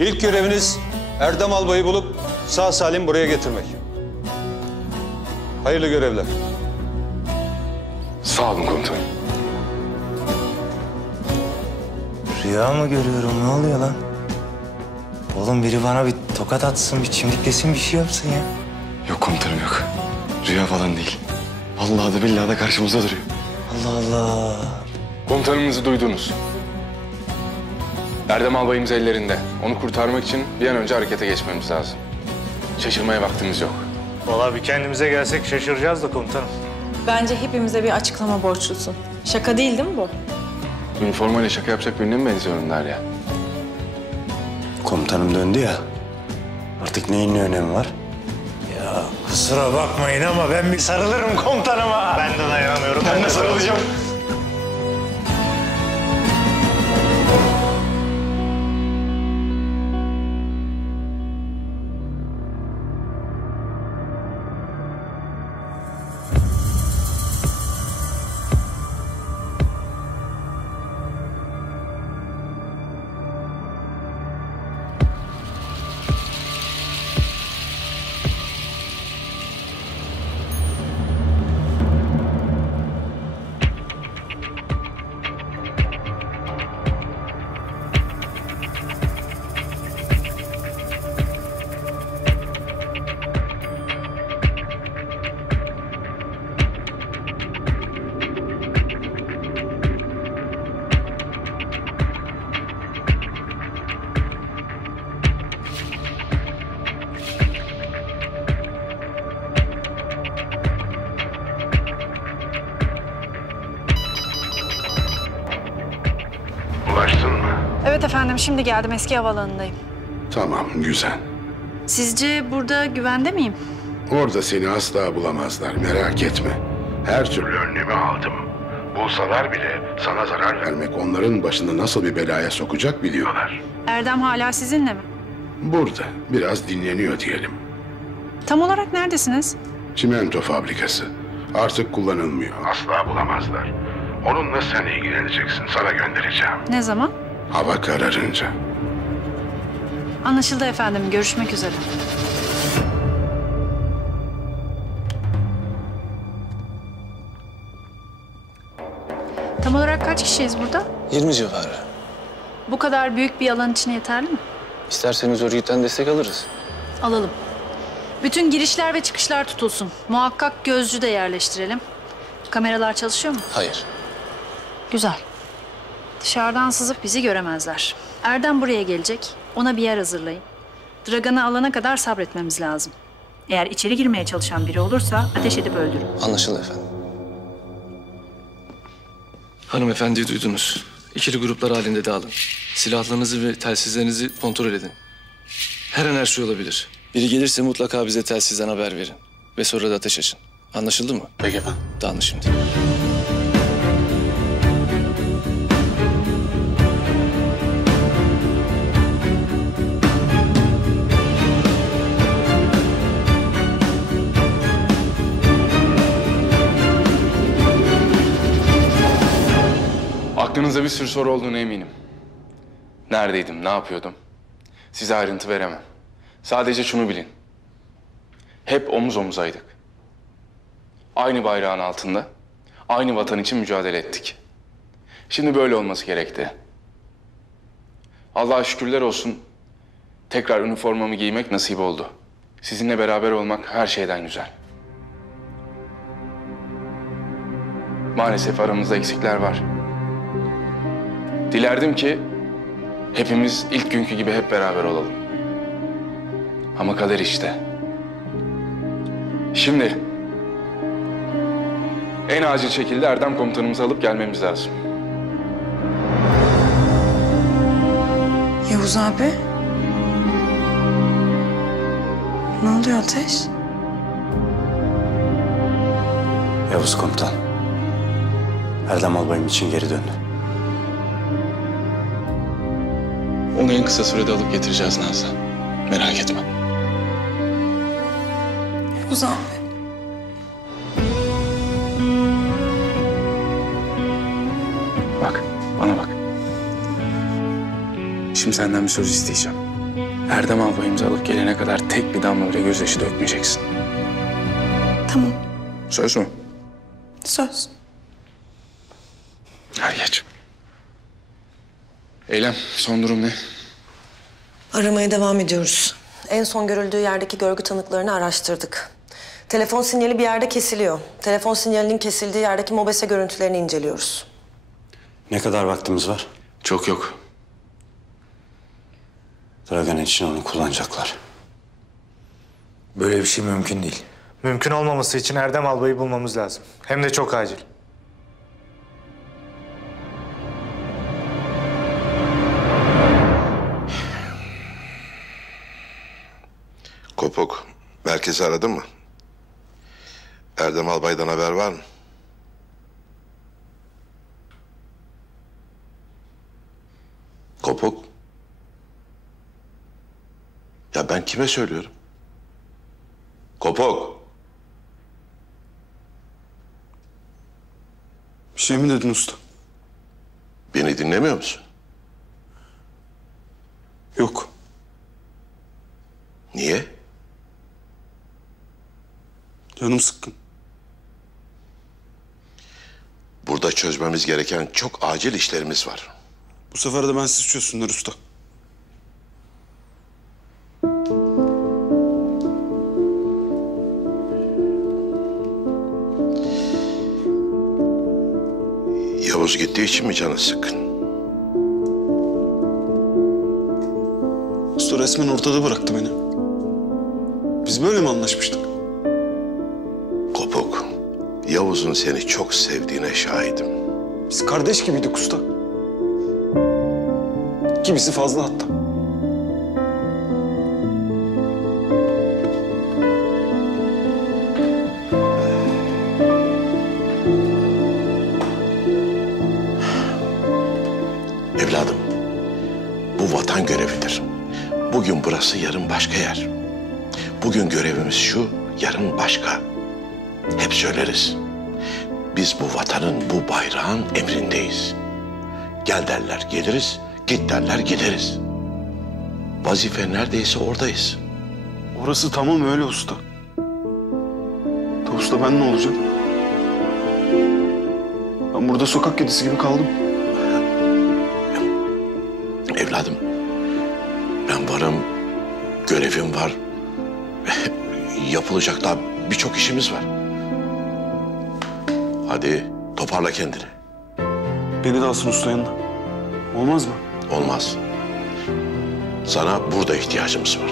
İlk göreviniz Erdem Albay'ı bulup sağ salim buraya getirmek. Hayırlı görevler. Sağ olun komutanım. Rüya mı görüyorum? Ne oluyor lan? Oğlum biri bana bir tokat atsın, bir çimdiklesin, bir şey yapsın ya. Yok komutanım yok. Rüya falan değil. Vallahi da billahi de karşımızda duruyor. Allah Allah. Komutanımızı duydunuz. Erdem Albayımız ellerinde. Onu kurtarmak için bir an önce harekete geçmemiz lazım. Şaşırmaya vaktimiz yok. Vallahi bir kendimize gelsek şaşıracağız da komutanım. Bence hepimize bir açıklama borçlusun. Şaka değil mi bu? Üniformayla şaka yapacak birine mi benziyorum der ya? Komutanım döndü ya. Artık neyin ne önemi var? Ya kusura bakmayın ama ben bir sarılırım komutanıma. Ben de dayanamıyorum. Ben de sarılacağım. Ulaştın mı? Evet efendim, şimdi geldim. Eski havaalanındayım. Tamam, güzel. Sizce burada güvende miyim? Orada seni asla bulamazlar, merak etme. Her türlü önlemi aldım. Bulsalar bile sana zarar vermek onların başını nasıl bir belaya sokacak biliyorlar. Erdem hala sizinle mi? Burada, biraz dinleniyor diyelim. Tam olarak neredesiniz? Çimento fabrikası. Artık kullanılmıyor. Asla bulamazlar. Onunla sen ilgileneceksin, sana göndereceğim. Ne zaman? Hava kararınca. Anlaşıldı efendim. Görüşmek üzere. Tam olarak kaç kişiyiz burada? 20 civarı. Bu kadar büyük bir alan için yeterli mi? İsterseniz örgütten destek alırız. Alalım. Bütün girişler ve çıkışlar tutulsun. Muhakkak gözcü de yerleştirelim. Kameralar çalışıyor mu? Hayır. Güzel. Dışarıdan sızıp bizi göremezler. Erdem buraya gelecek. Ona bir yer hazırlayın. Dragan'ı alana kadar sabretmemiz lazım. Eğer içeri girmeye çalışan biri olursa ateş edip öldürün. Anlaşıldı efendim. Hanımefendiyi duydunuz. İkili gruplar halinde dağılın. Silahlarınızı ve telsizlerinizi kontrol edin. Her an her şey olabilir. Biri gelirse mutlaka bize telsizden haber verin. Ve sonra da ateş açın. Anlaşıldı mı? Peki efendim. Dağılın şimdi. Aklınızda bir sürü soru olduğuna eminim. Neredeydim, ne yapıyordum? Size ayrıntı veremem. Sadece şunu bilin. Hep omuz omuzaydık. Aynı bayrağın altında, aynı vatan için mücadele ettik. Şimdi böyle olması gerekti. Allah'a şükürler olsun, tekrar üniformamı giymek nasip oldu. Sizinle beraber olmak her şeyden güzel. Maalesef aramızda eksikler var. Dilerdim ki hepimiz ilk günkü gibi hep beraber olalım. Ama kader işte. Şimdi en acil şekilde Erdem komutanımızı alıp gelmemiz lazım. Yavuz abi. Ne oluyor Ateş? Yavuz komutan. Erdem Albayım için geri döndü. Onu en kısa sürede alıp getireceğiz Nazlı. Merak etme. Yavuz abi. Bak, bana bak. Şimdi senden bir söz isteyeceğim. Erdem albayımızı alıp gelene kadar tek bir damla bile gözyaşı dökmeyeceksin. Tamam, Söz mü? söz. Hadi geç. Eylem, son durum ne? Aramaya devam ediyoruz. En son görüldüğü yerdeki görgü tanıklarını araştırdık. Telefon sinyali bir yerde kesiliyor. Telefon sinyalinin kesildiği yerdeki mobese görüntülerini inceliyoruz. Ne kadar vaktimiz var? Çok yok. Dragan için onu kullanacaklar. Böyle bir şey mümkün değil. Mümkün olmaması için Erdem albayı bulmamız lazım. Hem de çok acil. Kopuk, merkezi aradın mı? Erdem Albay'dan haber var mı? Kopuk. Ya ben kime söylüyorum? Kopuk. Bir şey mi dedin usta? Beni dinlemiyor musun? Yok. Niye? Canım sıkkın. Burada çözmemiz gereken çok acil işlerimiz var. Bu sefer de ben siz çözsünler usta. Yavuz gittiği için mi canı sıkkın? Usta resmen ortada bıraktı beni. Biz böyle mi anlaşmıştık? Kopuk, Yavuz'un seni çok sevdiğine şahidim. Biz kardeş gibiydik usta. Gibisi fazla hatta. Evladım, bu vatan görevidir. Bugün burası, yarın başka yer. Bugün görevimiz şu, yarın başka. Hep söyleriz. Biz bu vatanın, bu bayrağın emrindeyiz. Gel derler geliriz, git derler gideriz. Vazife neredeyse oradayız. Orası tamam öyle usta. Da usta ben ne olacağım? Ben burada sokak kedisi gibi kaldım. Evladım, ben varım, görevim var. Yapılacak daha birçok işimiz var. Hadi toparla kendini. Beni de alsın usta yanına. Olmaz mı? Olmaz. Sana burada ihtiyacımız var.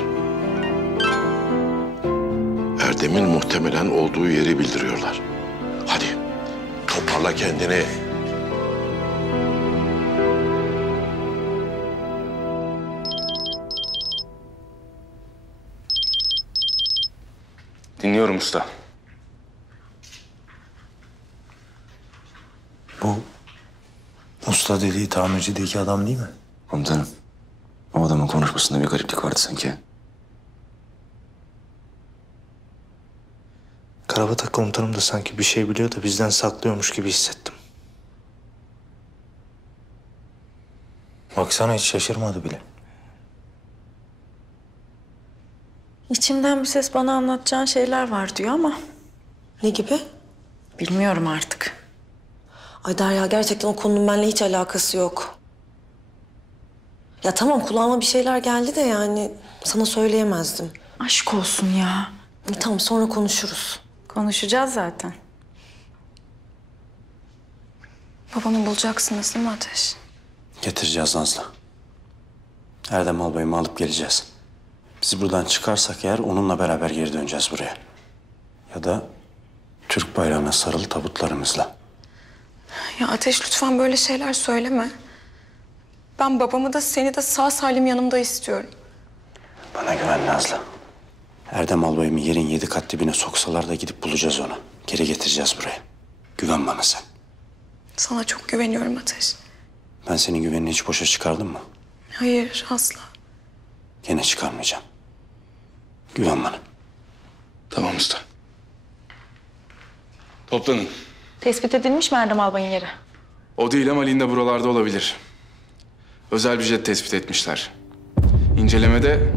Erdem'in muhtemelen olduğu yeri bildiriyorlar. Hadi toparla kendini. Dinliyorum usta. Bu usta dediği tamircideki adam değil mi? Komutanım, o adamın konuşmasında bir gariplik vardı sanki. Karabatak komutanım da sanki bir şey biliyor da bizden saklıyormuş gibi hissettim. Baksana hiç şaşırmadı bile. İçimden bir ses bana anlatacağın şeyler var diyor ama Ne gibi? bilmiyorum artık. Ay Derya, gerçekten o konunun benimle hiç alakası yok. Ya tamam, kulağıma bir şeyler geldi de yani sana söyleyemezdim. Aşk olsun ya. Tamam, sonra konuşuruz. Konuşacağız zaten. Babamı bulacaksınız değil mi Ateş? Getireceğiz Nazlı. Erdem albayımı alıp geleceğiz. Biz buradan çıkarsak eğer onunla beraber geri döneceğiz buraya. Ya da Türk bayrağına sarılı tabutlarımızla. Ya Ateş lütfen böyle şeyler söyleme. Ben babamı da seni de sağ salim yanımda istiyorum. Bana güven Nazlı. Erdem albayımı yerin 7 kat dibine soksalar da gidip bulacağız onu. Geri getireceğiz buraya. Güven bana sen. Sana çok güveniyorum Ateş. Ben senin güvenini hiç boşa çıkardım mı? Hayır asla. Gene çıkarmayacağım. Güven bana. Tamam usta. Toplanın. Tespit edilmiş mi Erdem Albay'ın yeri? O değil ama Linda buralarda olabilir. Özel bir jet tespit etmişler. İncelemede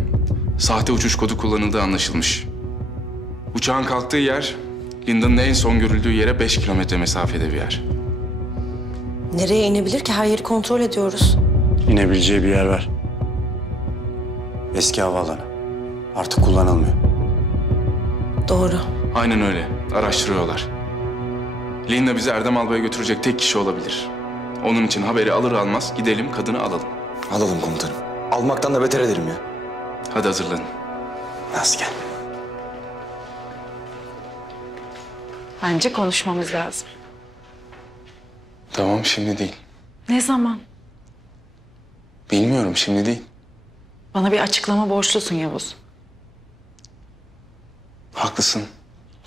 Sahte uçuş kodu kullanıldığı anlaşılmış. Uçağın kalktığı yer, Linda'nın en son görüldüğü yere 5 kilometre mesafede bir yer. Nereye inebilir ki? Her yeri kontrol ediyoruz. İnebileceği bir yer var. Eski havaalanı. Artık kullanılmıyor. Doğru. Aynen öyle. Araştırıyorlar. Linda bizi Erdem Albay'a götürecek tek kişi olabilir. Onun için haberi alır almaz gidelim kadını alalım. Alalım komutanım. Almaktan da beter ederim ya. Hadi hazırlanın. Naz gel. Bence konuşmamız lazım. Tamam, şimdi değil. Ne zaman? Bilmiyorum, şimdi değil. Bana bir açıklama borçlusun Yavuz. Haklısın.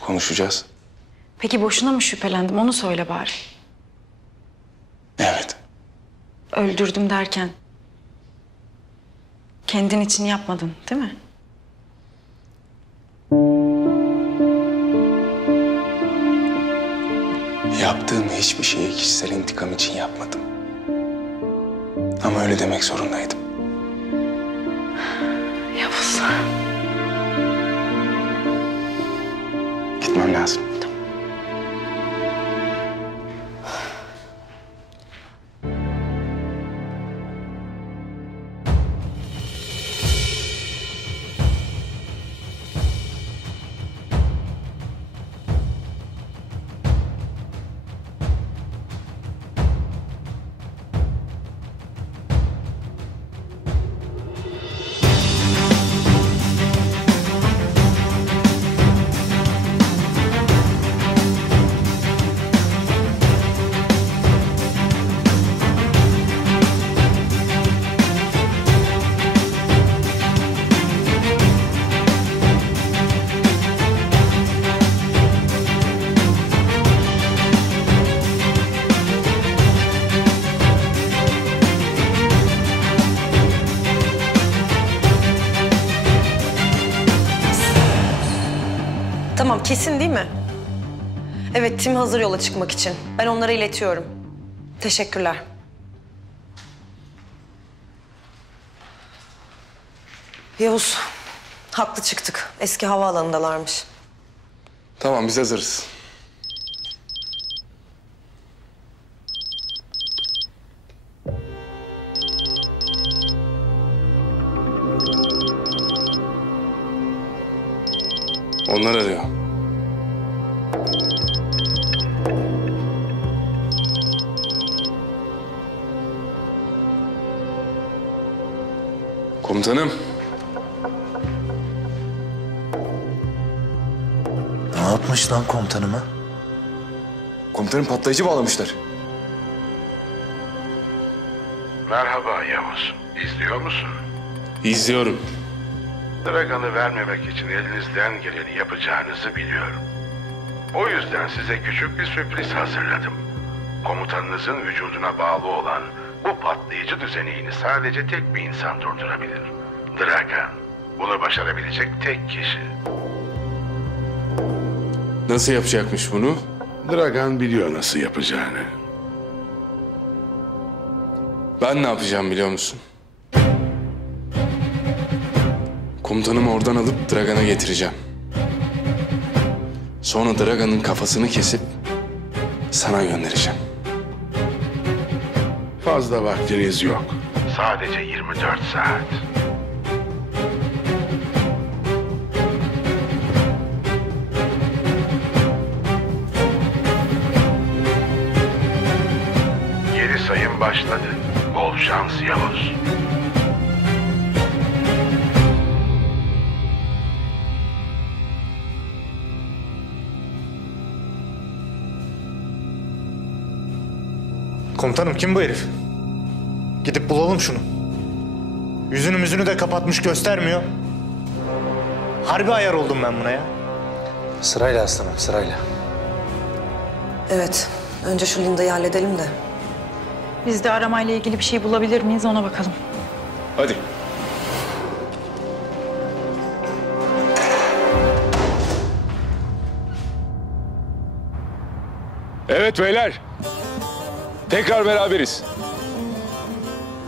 Konuşacağız. Peki boşuna mı şüphelendim? Onu söyle bari. Evet. Öldürdüm derken kendin için yapmadın, değil mi? Yaptığım hiçbir şeyi kişisel intikam için yapmadım. Ama öyle demek zorundaydım. Yavuz. Gitmem lazım. Tamam, kesin değil mi? Evet, tim hazır yola çıkmak için. Ben onlara iletiyorum. Teşekkürler. Yavuz, haklı çıktık. Eski havaalanındalarmış. Tamam, biz hazırız. Onlar arıyor. Komutanım. Ne yapmış lan komutanıma? Komutanım patlayıcı bağlamışlar. Merhaba Yavuz. İzliyor musun? İzliyorum. Dragan'ı vermemek için elinizden geleni yapacağınızı biliyorum. O yüzden size küçük bir sürpriz hazırladım. Komutanınızın vücuduna bağlı olan bu patlayıcı düzeneğini sadece tek bir insan durdurabilir. Dragan. Bunu başarabilecek tek kişi. Nasıl yapacakmış bunu? Dragan biliyor nasıl yapacağını. Ben ne yapacağım biliyor musun? Komutanımı oradan alıp Dragan'a getireceğim. Sonra Dragan'ın kafasını kesip sana göndereceğim. Fazla vaktiniz yok. Sadece 24 saat. Geri sayım başladı. Bol şans Yavuz. Komutanım kim bu herif? Gidip bulalım şunu. Yüzünü de kapatmış, göstermiyor. Harbi ayar oldum ben buna ya. Sırayla aslanım, sırayla. Evet, önce şu Linda'yı halledelim de. Biz de aramayla ilgili bir şey bulabilir miyiz ona bakalım. Hadi. Evet beyler. Tekrar beraberiz.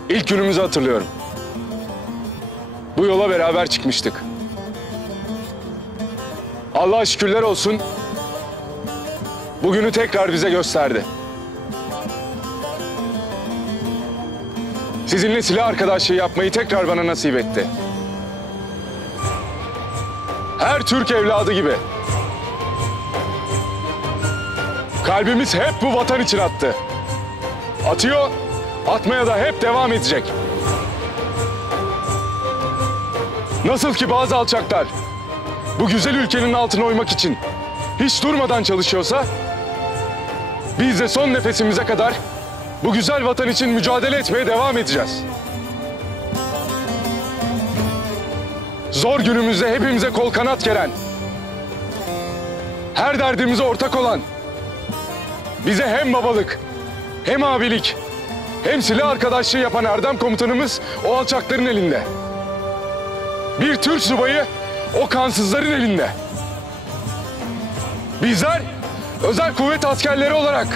İlk günümüzü hatırlıyorum. Bu yola beraber çıkmıştık. Allah'a şükürler olsun, bugünü tekrar bize gösterdi. Sizinle silah arkadaşlığı yapmayı tekrar bana nasip etti. Her Türk evladı gibi. Kalbimiz hep bu vatan için attı. Atıyor, atmaya da hep devam edecek. Nasıl ki bazı alçaklar bu güzel ülkenin altına oymak için hiç durmadan çalışıyorsa, biz de son nefesimize kadar bu güzel vatan için mücadele etmeye devam edeceğiz. Zor günümüzde hepimize kol kanat geren, her derdimize ortak olan, bize hem babalık, hem abilik, hem silah arkadaşlığı yapan Erdem komutanımız o alçakların elinde. Bir Türk subayı o kansızların elinde. Bizler özel kuvvet askerleri olarak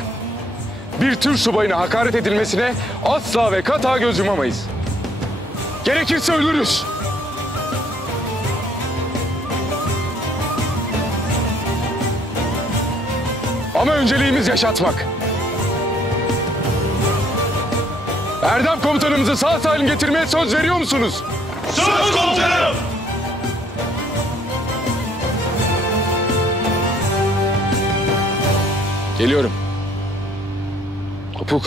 bir Türk subayına hakaret edilmesine asla ve kata göz yumamayız. Gerekirse ölürüz. Ama önceliğimiz yaşatmak. Erdem komutanımızı sağ salim getirmeye söz veriyor musunuz? Söz komutanım! Geliyorum. Kopuk.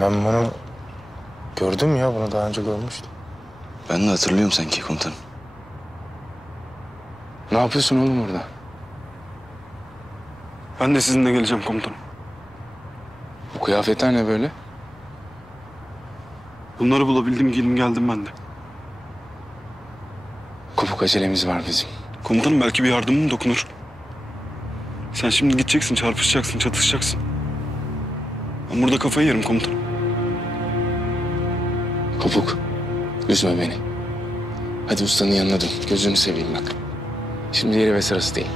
Ben bunu gördüm ya. Bunu daha önce görmüştüm. Ben de hatırlıyorum sanki komutanım. Ne yapıyorsun oğlum orada? Ben de sizinle geleceğim komutanım. Bu kıyafetler ne böyle? Bunları bulabildim, giydim geldim ben de. Kopuk, acelemiz var bizim. Komutanım belki bir yardımım dokunur. Sen şimdi gideceksin, çarpışacaksın, çatışacaksın. Ben burada kafayı yerim komutanım. Kopuk, üzme beni. Hadi ustanın yanına dön. Gözünü seveyim bak. Şimdi yeri ve sırası değil.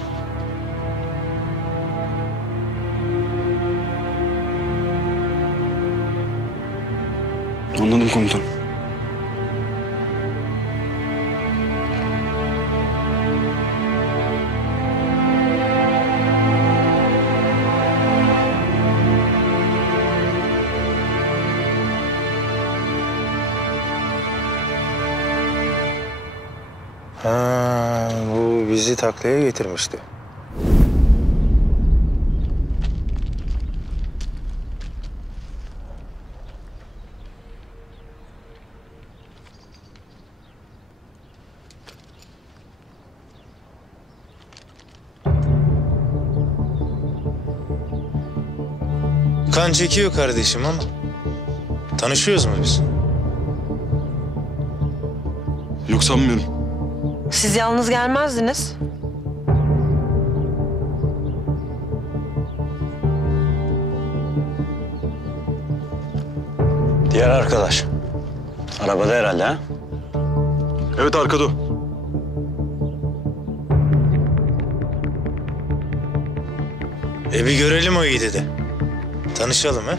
Anladım komutanım. Bu bizi taklaya getirmişti. Kan çekiyor kardeşim ama tanışıyoruz mu biz? Yok sanmıyorum. Siz yalnız gelmezdiniz. Diğer arkadaş. Arabada herhalde ha? Evet, arkada o. Bir görelim o yiğidi de. Tanışalım ha?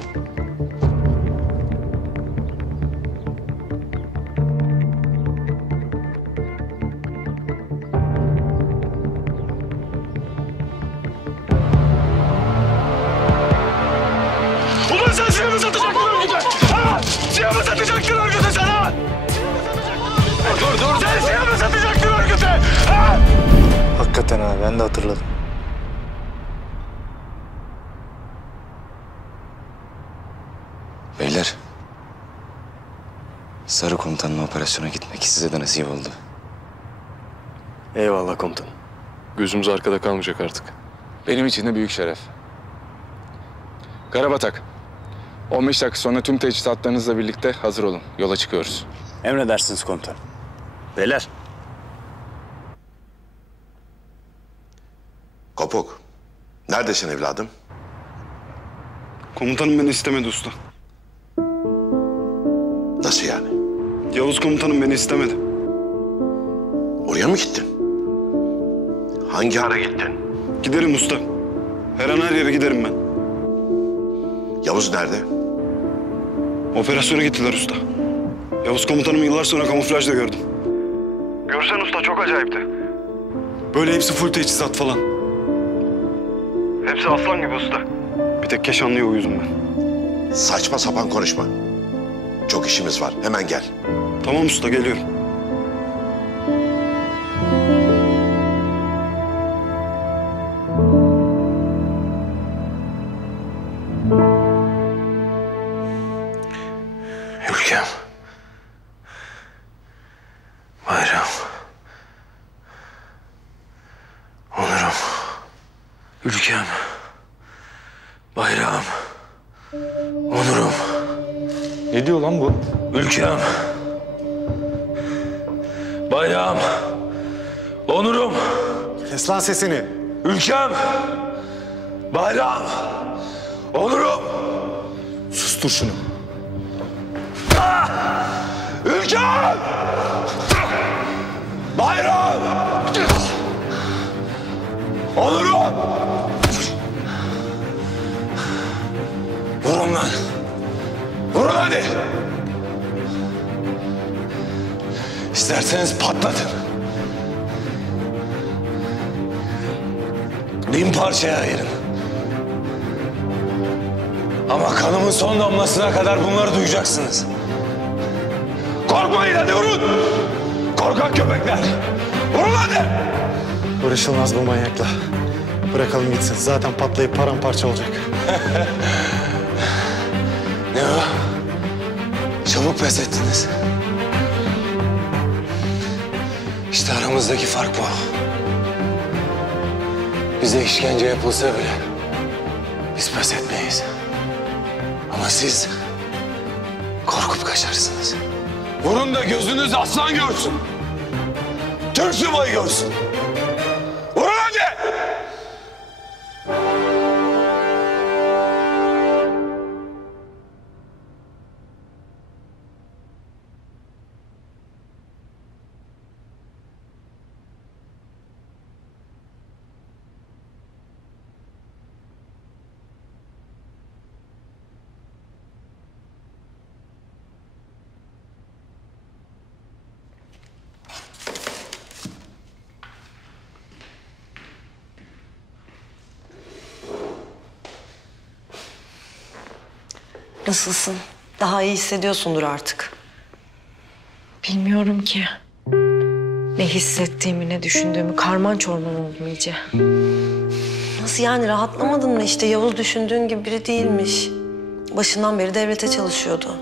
Ulan sen silah mı satacaktın örgüte? Ha? Silah mı satacaktın örgüte sana? Dur. Sen silah mı satacaktın örgüte? Ha? Hakikaten ha, ben de hatırladım. Beyler. Sarı komutanın operasyona gitmek size de nasip oldu. Eyvallah komutanım. Gözümüz arkada kalmayacak artık. Benim için de büyük şeref. Karabatak, 15 dakika sonra tüm teçhizatlarınızla birlikte hazır olun. Yola çıkıyoruz. Emredersiniz komutanım. Beyler. Kopuk, neredesin evladım? Komutanım beni istemedi usta. Nasıl yani? Yavuz komutanım beni istemedi. Oraya mı gittin? Hangi ara gittin? Giderim usta. Her an her yere giderim ben. Yavuz nerede? Operasyona gittiler usta. Yavuz komutanımı yıllar sonra kamuflajda gördüm. Görsen usta çok acayipti. Böyle hepsi full teçhizat falan. Hepsi aslan gibi usta. Bir tek Keşanlı'ya uyuzum ben. Saçma sapan konuşma. Çok işimiz var. Hemen gel. Tamam usta, geliyorum. Ülkem. Bayram. Onurum. Ülkem. Bayrağım. Onurum. Ne diyor lan bu? Ülkem. Bayrağım. Onurum. Kes lan sesini. Ülkem. Bayrağım. Onurum. Sustur şunu. Ülkem. Bayrağım. Onurum. Vurun lan. Vurun hadi. İsterseniz patlatın. 1000 parçaya ayırın. Ama kanımın son damlasına kadar bunları duyacaksınız. Korkmayın hadi vurun. Korkak köpekler. Vurun hadi. Uğraşılmaz bu manyakla. Bırakalım gitsin. Zaten patlayıp paramparça olacak. Ne o? Çabuk pes ettiniz. İşte aramızdaki fark bu. Bize işkence yapılsa bile biz pes etmeyiz. Ama siz korkup kaçarsınız. Vurun da gözünüz aslan görsün. Türk subayı görsün. Vurun hadi! Nasılsın? Daha iyi hissediyorsundur artık. Bilmiyorum ki. Ne hissettiğimi, ne düşündüğümü karman çorman oldum iyice. Nasıl yani, rahatlamadın mı? İşte Yavuz düşündüğün gibi biri değilmiş. Başından beri devlete çalışıyordu.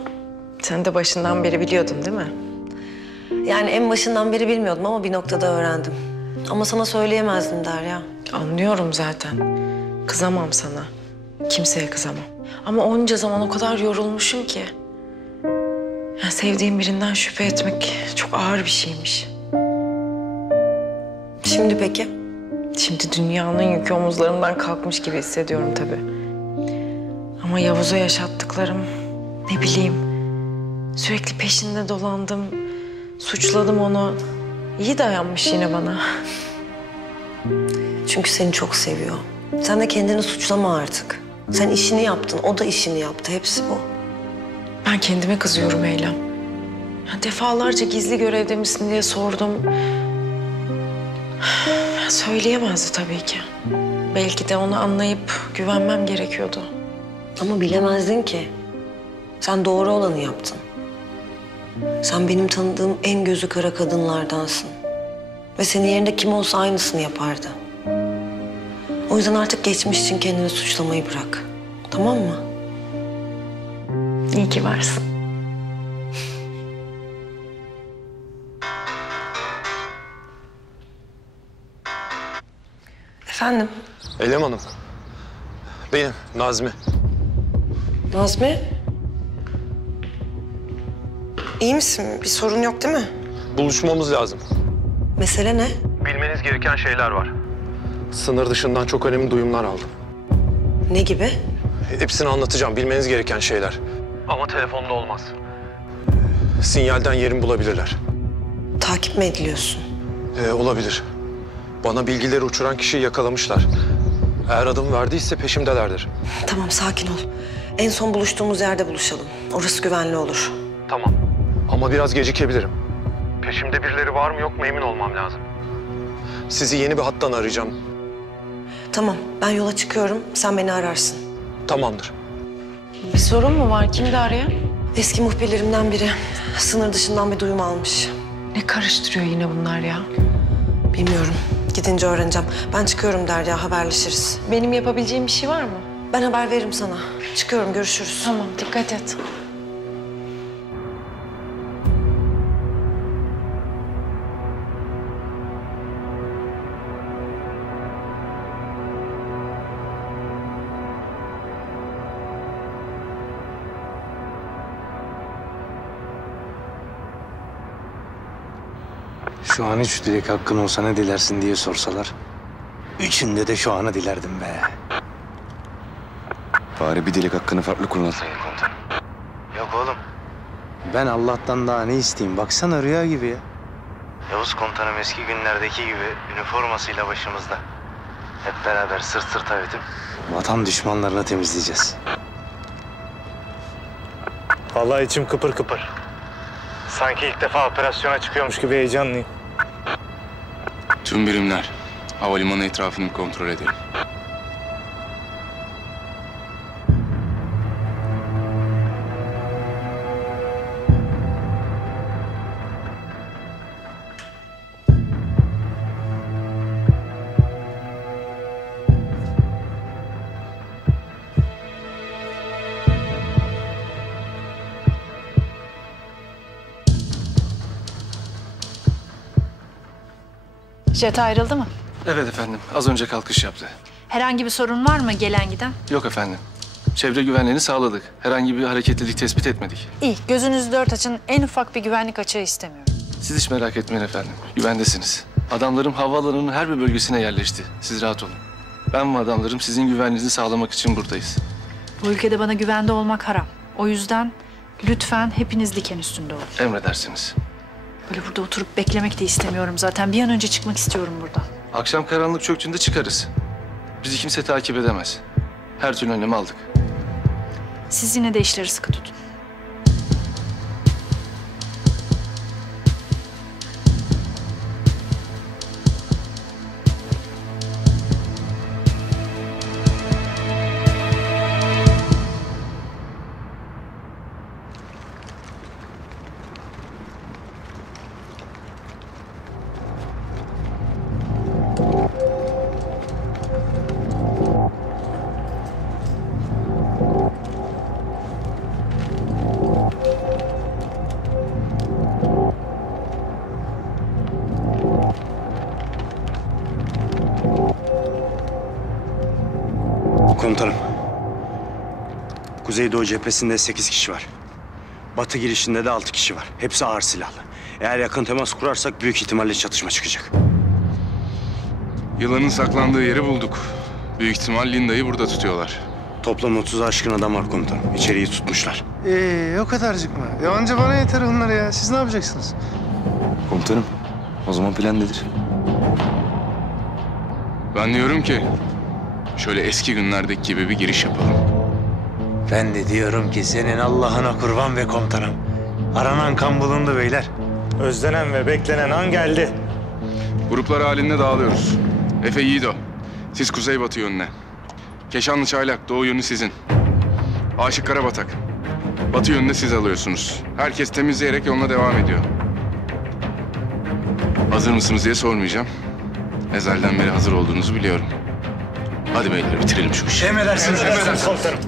Sen de başından beri biliyordun değil mi? Yani en başından beri bilmiyordum ama bir noktada öğrendim. Ama sana söyleyemezdim Derya. Anlıyorum zaten. Kızamam sana. Kimseye kızamam. Ama onca zaman o kadar yorulmuşum ki. Yani sevdiğim birinden şüphe etmek çok ağır bir şeymiş. Şimdi peki? Şimdi dünyanın yükü omuzlarımdan kalkmış gibi hissediyorum tabii. Ama Yavuz'a yaşattıklarım, ne bileyim, sürekli peşinde dolandım, suçladım onu. İyi dayanmış yine bana. Çünkü seni çok seviyor. Sen de kendini suçlama artık. Sen işini yaptın, o da işini yaptı. Hepsi bu. Ben kendime kızıyorum Eylem. Ya defalarca gizli görevde misin diye sordum. Söyleyemezdi tabii ki. Belki de onu anlayıp güvenmem gerekiyordu. Ama bilemezdin ki. Sen doğru olanı yaptın. Sen benim tanıdığım en gözü kara kadınlardansın. Ve senin yerinde kim olsa aynısını yapardı. O yüzden artık geçmiş için kendini suçlamayı bırak. Tamam mı? İyi ki varsın. Efendim? Eylem Hanım. Benim, Nazmi. Nazmi? İyi misin? Bir sorun yok değil mi? Buluşmamız lazım. Mesele ne? Bilmeniz gereken şeyler var. Sınır dışından çok önemli duyumlar aldım. Ne gibi? Hepsini anlatacağım, bilmeniz gereken şeyler. Ama telefonda olmaz. Sinyalden yerini bulabilirler. Takip mi ediliyorsun? Olabilir. Bana bilgileri uçuran kişiyi yakalamışlar. Eğer adım verdiyse peşimdelerdir. Tamam, sakin ol. En son buluştuğumuz yerde buluşalım. Orası güvenli olur. Tamam. Ama biraz gecikebilirim. Peşimde birileri var mı yok mu emin olmam lazım. Sizi yeni bir hattan arayacağım. Tamam, ben yola çıkıyorum. Sen beni ararsın. Tamamdır. Bir sorun mu var? Kimdi arayan? Eski muhbirlerimden biri. Sınır dışından bir duyum almış. Ne karıştırıyor yine bunlar ya? Bilmiyorum. Gidince öğreneceğim. Ben çıkıyorum Derya, haberleşiriz. Benim yapabileceğim bir şey var mı? Ben haber veririm sana. Çıkıyorum, görüşürüz. Tamam, dikkat et. Şu an 3 dilek hakkın olsa ne dilersin diye sorsalar, üçünde de şu anı dilerdim be. Bari bir dilek hakkını farklı kullansaydın komutanım. Yok oğlum. Ben Allah'tan daha ne isteyeyim? Baksana rüya gibi ya. Yavuz komutanım eski günlerdeki gibi üniformasıyla başımızda. Hep beraber sırt sırta ötüp vatan düşmanlarını temizleyeceğiz. Vallahi içim kıpır kıpır. Sanki ilk defa operasyona çıkıyormuş gibi heyecanlıyım. Tüm birimler havalimanı etrafını kontrol edelim. Jet ayrıldı mı? Evet efendim. Az önce kalkış yaptı. Herhangi bir sorun var mı gelen giden? Yok efendim. Çevre güvenliğini sağladık. Herhangi bir hareketlilik tespit etmedik. İyi, gözünüzü dört açın. En ufak bir güvenlik açığı istemiyorum. Siz hiç merak etmeyin efendim. Güvendesiniz. Adamlarım havaalanının her bir bölgesine yerleşti. Siz rahat olun. Ben ve adamlarım sizin güvenliğinizi sağlamak için buradayız. Bu ülkede bana güvende olmak haram. O yüzden lütfen hepiniz diken üstünde olun. Emredersiniz. Böyle burada oturup beklemek de istemiyorum zaten. Bir an önce çıkmak istiyorum buradan. Akşam karanlık çöktüğünde çıkarız. Bizi kimse takip edemez. Her türlü önlemi aldık. Siz yine de işleri sıkı tutun. Komutanım. Kuzeydoğu cephesinde 8 kişi var. Batı girişinde de 6 kişi var. Hepsi ağır silahlı. Eğer yakın temas kurarsak büyük ihtimalle çatışma çıkacak. Yılanın saklandığı yeri bulduk. Büyük ihtimal Linda'yı burada tutuyorlar. Toplam 30'a aşkın adam var komutanım. İçeriği tutmuşlar. O kadarcık mı? Ya anca bana yeter onlar ya. Siz ne yapacaksınız? Komutanım, o zaman plan nedir? Ben diyorum ki şöyle eski günlerdeki gibi bir giriş yapalım. Ben de diyorum ki senin Allah'ına kurban be komutanım. Aranan kan bulundu beyler. Özlenen ve beklenen an geldi. Gruplar halinde dağılıyoruz. Efe Yiğido, siz kuzeybatı yönüne. Keşanlı Çaylak, doğu yönü sizin. Aşık Karabatak, batı yönünde siz alıyorsunuz. Herkes temizleyerek yoluna devam ediyor. Hazır mısınız diye sormayacağım. Ezelden beri hazır olduğunuzu biliyorum. Hadi beyler bitirelim şu işi. Emredersiniz komutanım.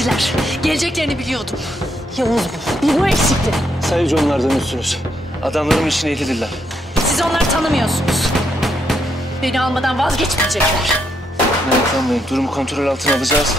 Geldiler. Geleceklerini biliyordum. Yavuz bu. Bir bu eksikti. Sayıcı onlardan üstünüz. Adamlarım işin ehlidirler. Siz onları tanımıyorsunuz. Beni almadan vazgeçmeyecekler. Meraklanmayın. Durumu kontrol altına alacağız.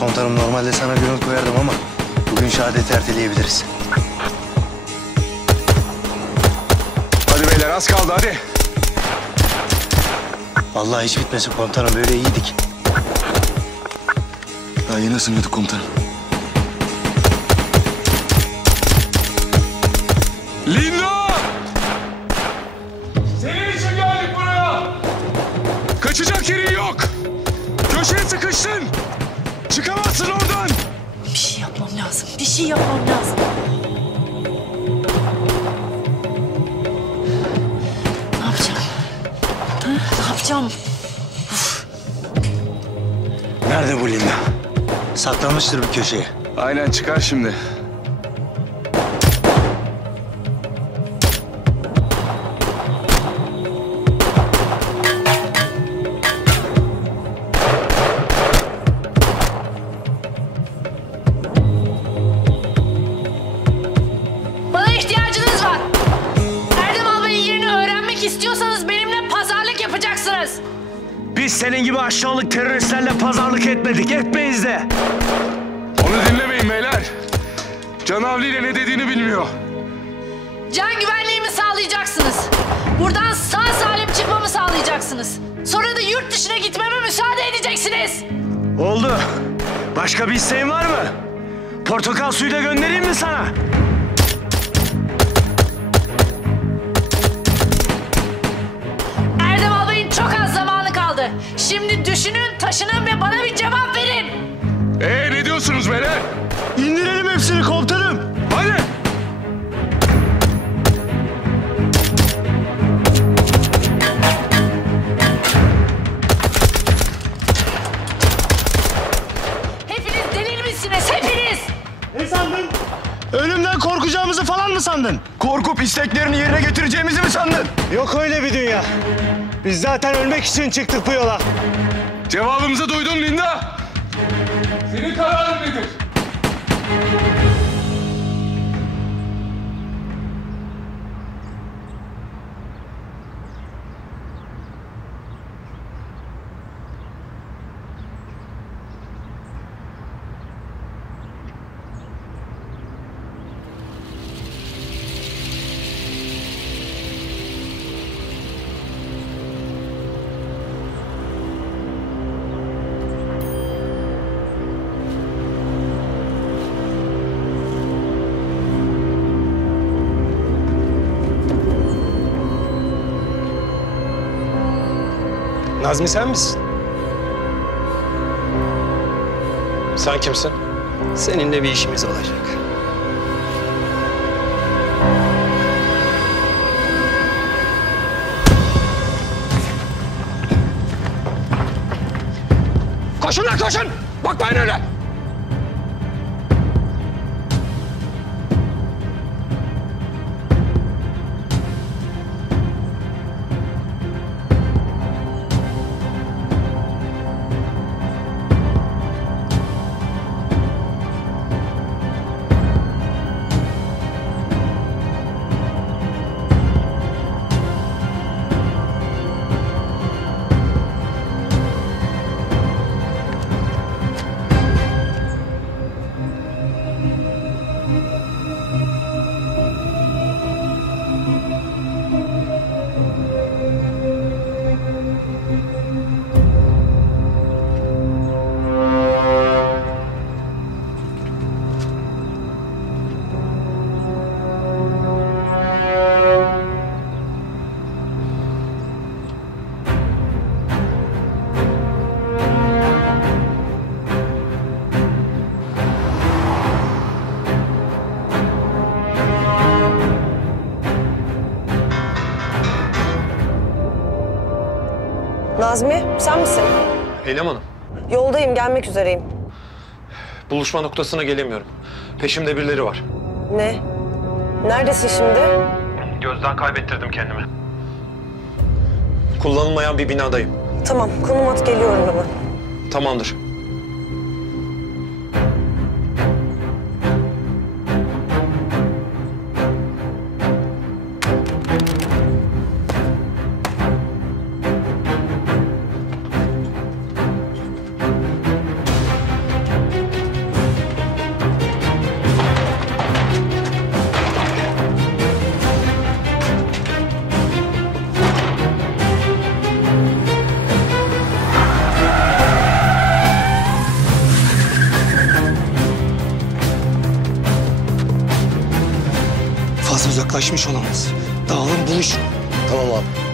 Komutanım normalde sana bir not koyardım ama bugün şehadeti erteleyebiliriz. Hadi beyler az kaldı hadi. Vallahi hiç bitmesin komutanım, böyle iyiydik. Daha yeni ısınıyorduk komutanım. Linda! Senin için geldik buraya. Kaçacak yerin yok. Köşeye sıkıştın. Çıkamazsın oradan. Bir şey yapmam lazım. Bir şey yapmam lazım. Ne yapacağım? Ha? Ne yapacağım? Nerede bu Linda? Saklanmıştır bir köşeye. Aynen çıkar şimdi. Bana ihtiyacınız var. Erdem Albay'ın yerini öğrenmek istiyorsanız benimle pazarlık yapacaksınız. Biz senin gibi aşağılık teröristlerle pazarlık etmedik, etmeyiz de. Onu dinlemeyin beyler. Canavli ile ne dediğini bilmiyor. Can güvenliğimi sağlayacaksınız. Buradan sağ salim çıkmamı sağlayacaksınız. Sonra da yurt dışına gitmeme müsaade edeceksiniz. Oldu. Başka bir isteğin var mı? Portakal suyu da göndereyim mi sana? Erdem Albay'ın çok az zamanı kaldı. Şimdi düşünün, taşının ve bana bir cevap verin. Ne diyorsunuz beyler? İndirelim hepsini komutanım. Hadi. Hepiniz delirmişsiniz, hepiniz. Ne sandın? Ölümden korkacağımızı falan mı sandın? Korkup isteklerini yerine getireceğimizi mi sandın? Yok öyle bir dünya. Biz zaten ölmek için çıktık bu yola. Cevabımızı duydun Linda. Senin kararın nedir? Nazmi sen misin? Sen kimsin? Seninle bir işimiz olacak. Koşun lan koşun! Bakmayın öyle! Nazmi, sen misin? Eylem Hanım, Yoldayım, gelmek üzereyim. buluşma noktasına gelemiyorum. Peşimde birileri var. Ne? Neredesin şimdi? Gözden kaybettirdim kendimi. Kullanılmayan bir binadayım. Tamam, konum at, geliyorum hemen. Tamamdır. Fazla uzaklaşmış olamaz. Dağılın buluşun. Tamam abi.